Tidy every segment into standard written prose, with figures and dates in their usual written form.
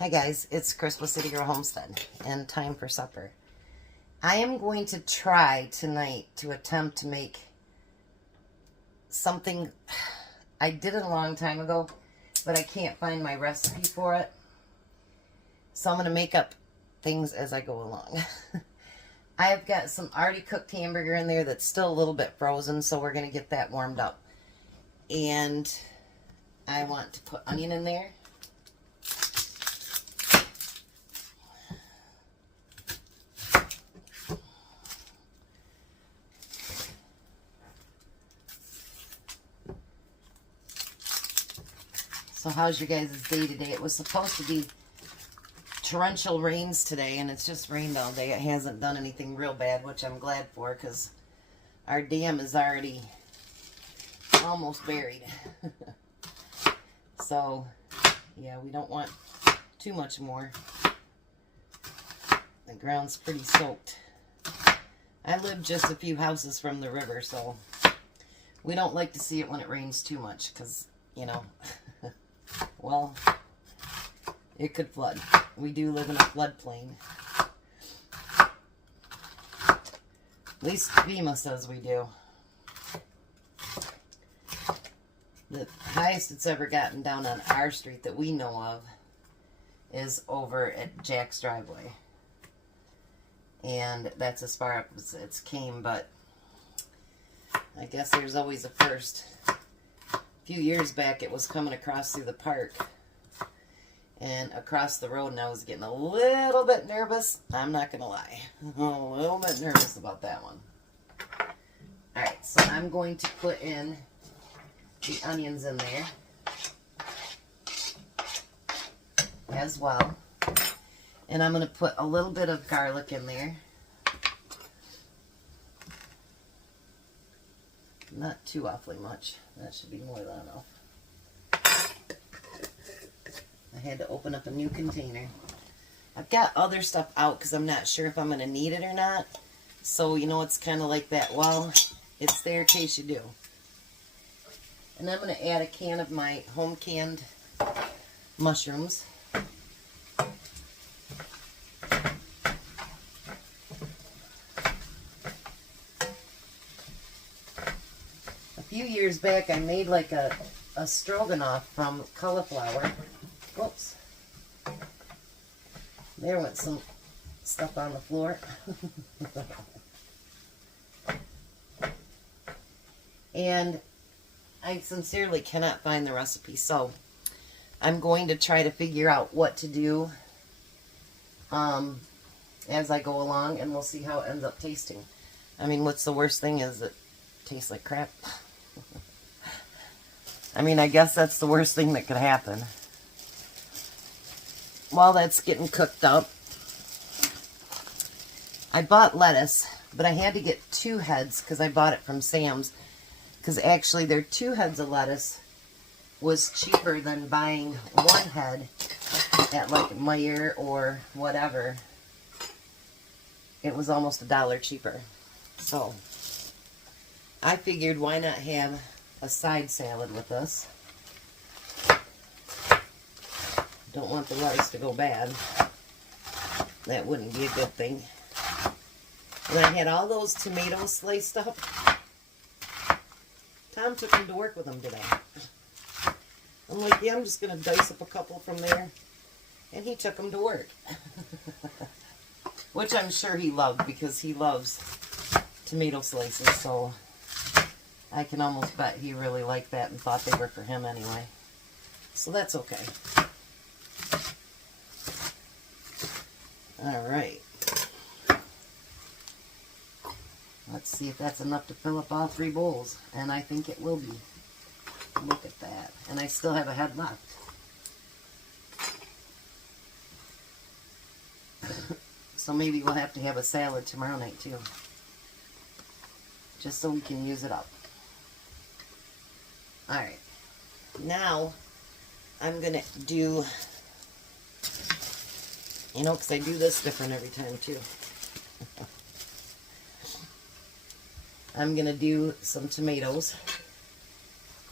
Hi guys, it's Crystal City Girl Homestead and time for supper. I am going to try tonight to attempt to make something. I did it a long time ago, but I can't find my recipe for it. So I'm going to make up things as I go along. I've got some already cooked hamburger in there that's still a little bit frozen, so we're going to get that warmed up. And I want to put onion in there. So how's your guys' day today? It was supposed to be torrential rains today, and it's just rained all day. It hasn't done anything real bad, which I'm glad for, because our dam is already almost buried. So, yeah, we don't want too much more. The ground's pretty soaked. I live just a few houses from the river, so we don't like to see it when it rains too much, because, you know... Well, it could flood. We do live in a floodplain. At least FEMA says we do. The highest it's ever gotten down on our street that we know of is over at Jack's driveway. And that's as far up as it's came, but I guess there's always a first. A few years back, it was coming across through the park and across the road, and I was getting a little bit nervous. I'm not going to lie. A little bit nervous about that one. Alright, so I'm going to put in the onions in there as well. And I'm going to put a little bit of garlic in there. Not too awfully much. That should be more than enough. I had to open up a new container. I've got other stuff out because I'm not sure if I'm going to need it or not. So, you know, it's kind of like that. Well, it's there in case you do. And I'm going to add a can of my home canned mushrooms. A few years back, I made like a stroganoff from cauliflower. Whoops. There went some stuff on the floor. And I sincerely cannot find the recipe, so I'm going to try to figure out what to do as I go along, and we'll see how it ends up tasting. I mean, what's the worst thing is it tastes like crap. I mean, I guess that's the worst thing that could happen. While that's getting cooked up, I bought lettuce, but I had to get 2 heads because I bought it from Sam's. Because actually, their 2 heads of lettuce was cheaper than buying 1 head at like Meijer or whatever. It was almost $1 cheaper. So, I figured why not have a side salad with us. Don't want the lettuce to go bad. That wouldn't be a good thing. And I had all those tomatoes sliced up. Tom took them to work with him today. I'm like, yeah, I'm just going to dice up a couple from there. And he took them to work. Which I'm sure he loved because he loves tomato slices, so I can almost bet he really liked that and thought they were for him anyway. So that's okay. Alright. Let's see if that's enough to fill up all 3 bowls. And I think it will be. Look at that. And I still have a head left. So maybe we'll have to have a salad tomorrow night too. Just so we can use it up. Alright, now I'm going to do, you know, because I do this different every time too. I'm going to do some tomatoes.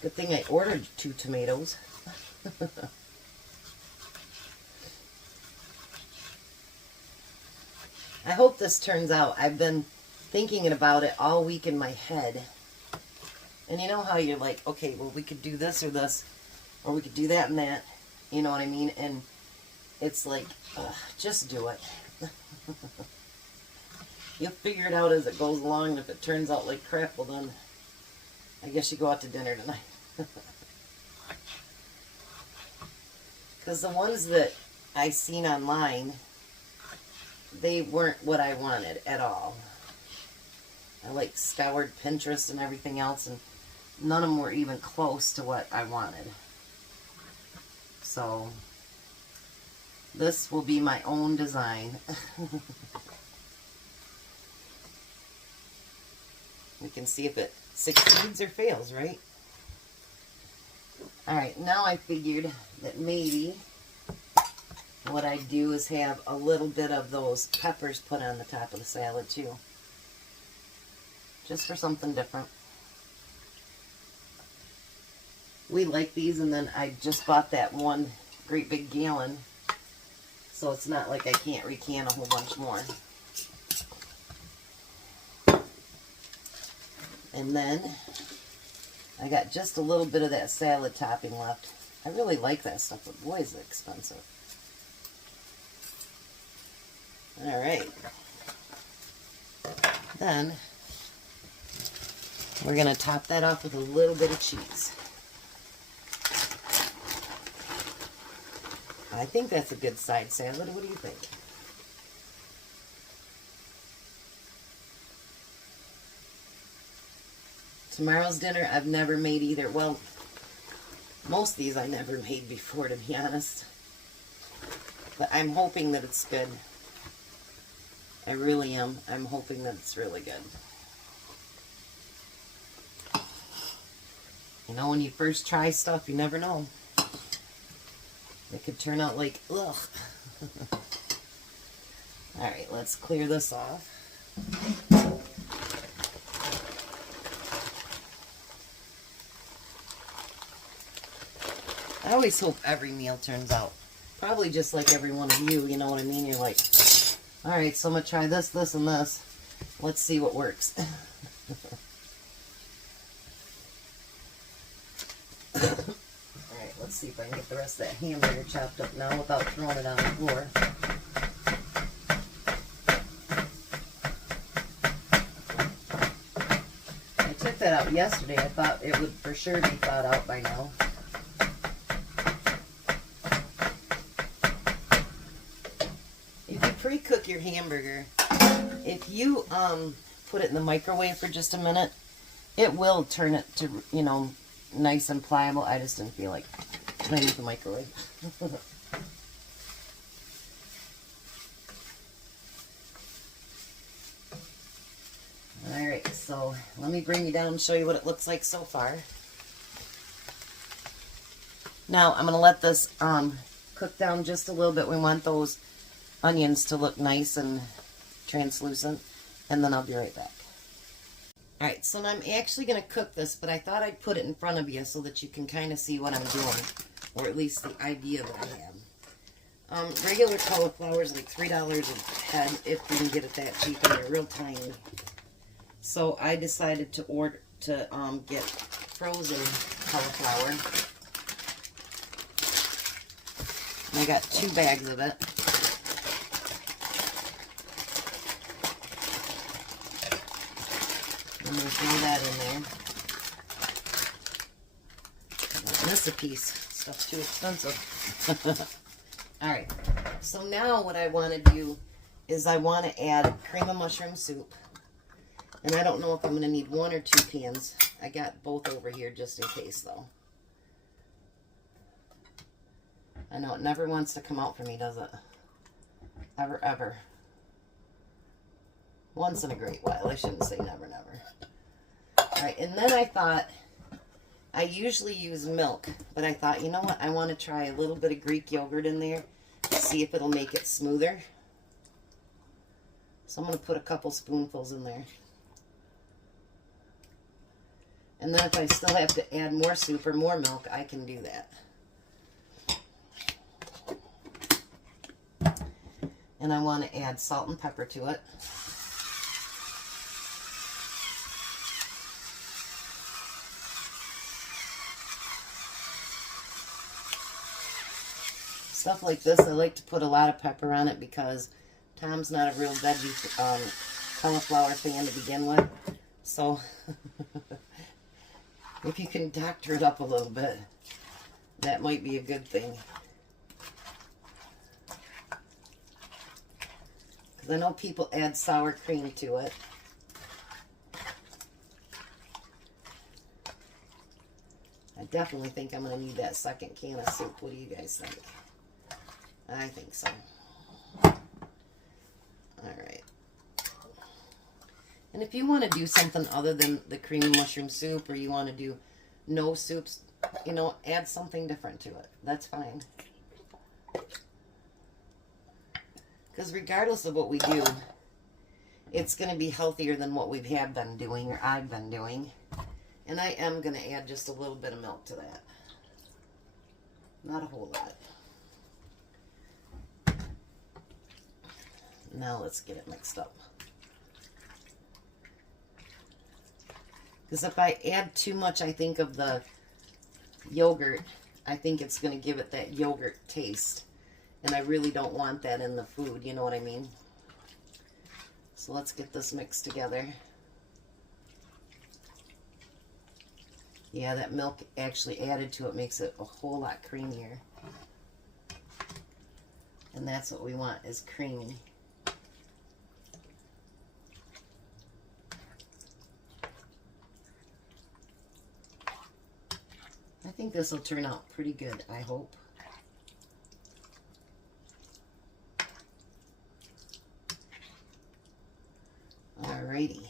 Good thing I ordered 2 tomatoes. I hope this turns out. I've been thinking about it all week in my head. And you know how you're like, okay, well, we could do this, or we could do that and that. You know what I mean? And it's like, just do it. You'll figure it out as it goes along, and if it turns out like crap, well then, I guess you go out to dinner tonight. Because the ones that I seen online, they weren't what I wanted at all. I like scoured Pinterest and everything else, and none of them were even close to what I wanted. So, this will be my own design. We can see if it succeeds or fails, right? Alright, now I figured that maybe what I do is have a little bit of those peppers put on the top of the salad too. Just for something different. We like these, and then I just bought that one great big gallon, so it's not like I can't recan a whole bunch more. And then I got just a little bit of that salad topping left. I really like that stuff, but boy, is it expensive. Alright. Then we're going to top that off with a little bit of cheese. I think that's a good side salad. What do you think? Tomorrow's dinner, I've never made either. Well, most of these I never made before, to be honest. But I'm hoping that it's good. I really am. I'm hoping that it's really good. You know, when you first try stuff, you never know. It could turn out like, ugh. Alright, let's clear this off. I always hope every meal turns out. Probably just like every one of you, you know what I mean? You're like, alright, so I'm going to try this, this, and this. Let's see what works. Alright, let's see if I can get the rest of that hamburger chopped up now without throwing it on the floor. I took that out yesterday. I thought it would for sure be thawed out by now. Pre-cook your hamburger. If you put it in the microwave for just a minute, it will turn it to, you know, nice and pliable. I just didn't feel like playing with the microwave. Alright, so let me bring you down and show you what it looks like so far. Now I'm going to let this cook down just a little bit. We want those onions to look nice and translucent, and then I'll be right back. Alright, so now I'm actually going to cook this, but I thought I'd put it in front of you so that you can kind of see what I'm doing, or at least the idea that I have. Regular cauliflower is like $3 a head if you can get it that cheap, and they're real tiny. So I decided to get frozen cauliflower. And I got 2 bags of it. I'm going to throw that in there. Don't miss a piece. Stuff's too expensive. Alright, so now what I want to do is I want to add cream of mushroom soup. And I don't know if I'm going to need 1 or 2 cans. I got both over here just in case, though. I know it never wants to come out for me, does it? Ever, ever. Once in a great while. I shouldn't say never, never. Alright, and then I thought, I usually use milk, but I thought, you know what, I want to try a little bit of Greek yogurt in there to see if it'll make it smoother. So I'm going to put a couple spoonfuls in there. And then if I still have to add more soup or more milk, I can do that. And I want to add salt and pepper to it. Stuff like this, I like to put a lot of pepper on it because Tom's not a real veggie cauliflower fan to begin with. So if you can doctor it up a little bit, that might be a good thing. Because I know people add sour cream to it. I definitely think I'm going to need that second can of soup. What do you guys think? I think so. Alright. And if you want to do something other than the creamy mushroom soup, or you want to do no soups, you know, add something different to it. That's fine. Because regardless of what we do, it's going to be healthier than what we have been doing, or I've been doing. And I am going to add just a little bit of milk to that. Not a whole lot. Now let's get it mixed up. Because if I add too much, I think, of the yogurt, I think it's going to give it that yogurt taste. And I really don't want that in the food, you know what I mean? So let's get this mixed together. Yeah, that milk actually added to it makes it a whole lot creamier. And that's what we want, is creamy. I think this will turn out pretty good, I hope. Alrighty.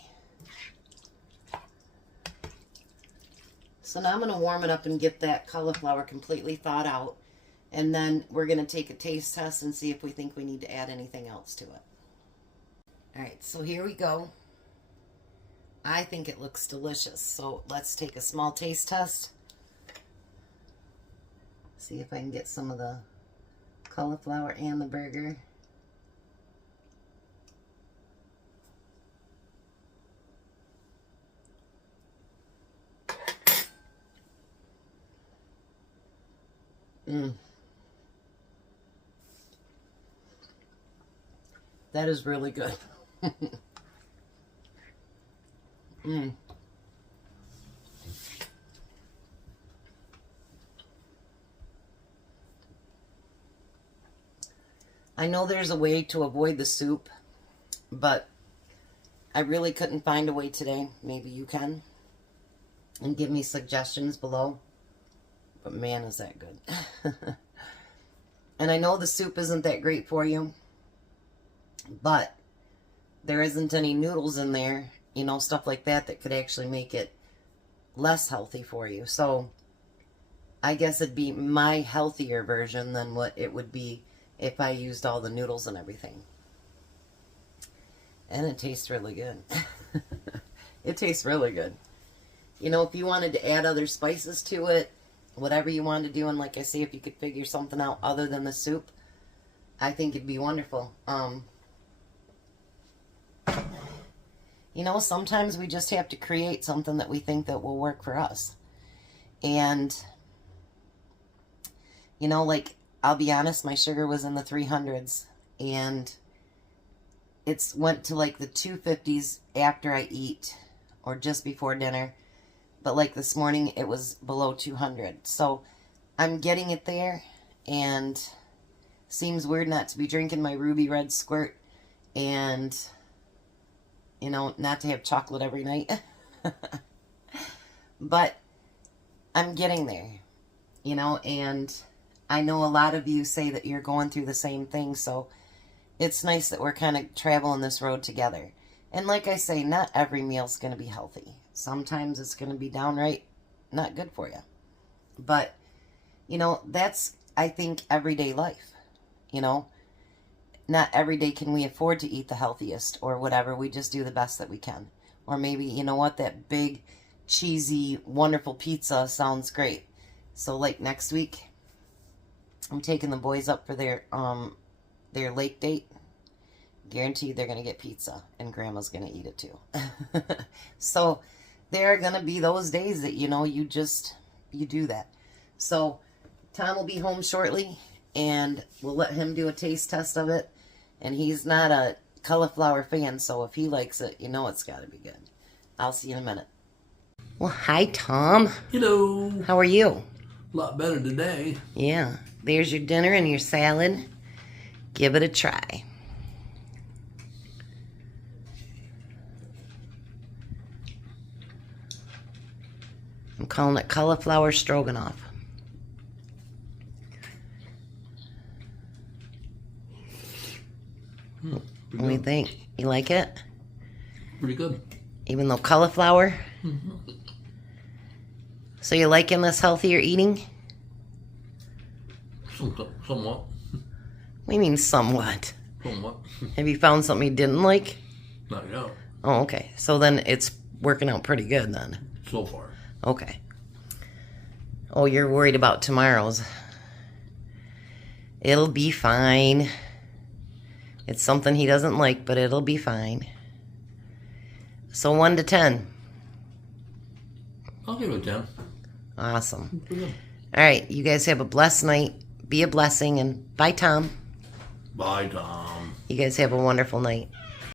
So now I'm going to warm it up and get that cauliflower completely thawed out. And then we're going to take a taste test and see if we think we need to add anything else to it. Alright, so here we go. I think it looks delicious. So let's take a small taste test. See if I can get some of the cauliflower and the burger. That is really good. I know there's a way to avoid the soup, but I really couldn't find a way today. Maybe you can. And give me suggestions below. But man, is that good. And I know the soup isn't that great for you, but there isn't any noodles in there, you know, stuff like that that could actually make it less healthy for you. So I guess it'd be my healthier version than what it would be if I used all the noodles and everything. And it tastes really good. It tastes really good. You know, if you wanted to add other spices to it, whatever you want to do, and like I say, if you could figure something out other than the soup, I think it'd be wonderful. You know, sometimes we just have to create something that we think that will work for us. And, you know, like, I'll be honest, my sugar was in the 300s, and it's went to like the 250s after I eat, or just before dinner. But like this morning, it was below 200. So I'm getting it there, and seems weird not to be drinking my ruby red squirt, and, you know, not to have chocolate every night. But I'm getting there, you know, and I know a lot of you say that you're going through the same thing, so it's nice that we're kind of traveling this road together. And like I say, not every meal's going to be healthy. Sometimes it's going to be downright not good for you. But, you know, that's, I think, everyday life. You know, not every day can we afford to eat the healthiest or whatever. We just do the best that we can. Or maybe, you know what, that big, cheesy, wonderful pizza sounds great. So, like, next week, I'm taking the boys up for their lake date. guaranteed they're going to get pizza, and Grandma's going to eat it too. So there are going to be those days that, you know, you do that. So Tom will be home shortly, and we'll let him do a taste test of it. And he's not a cauliflower fan, so if he likes it, you know it's got to be good. I'll see you in a minute. Well, hi, Tom. Hello. How are you? A lot better today. Yeah. There's your dinner and your salad. Give it a try. I'm calling it cauliflower stroganoff. What do you think? You like it? Pretty good. Even though cauliflower? Mm-hmm. So you liking this healthier eating? Somewhat. What do you mean somewhat? Somewhat. Have you found something you didn't like? Not yet. Oh, okay. So then it's working out pretty good then. So far. Okay. Oh, you're worried about tomorrow's. It'll be fine. It's something he doesn't like, but it'll be fine. So 1 to 10. I'll give it a 10. Awesome. Pretty good. All right. You guys have a blessed night. Be a blessing. And bye, Tom. Bye, Tom. You guys have a wonderful night.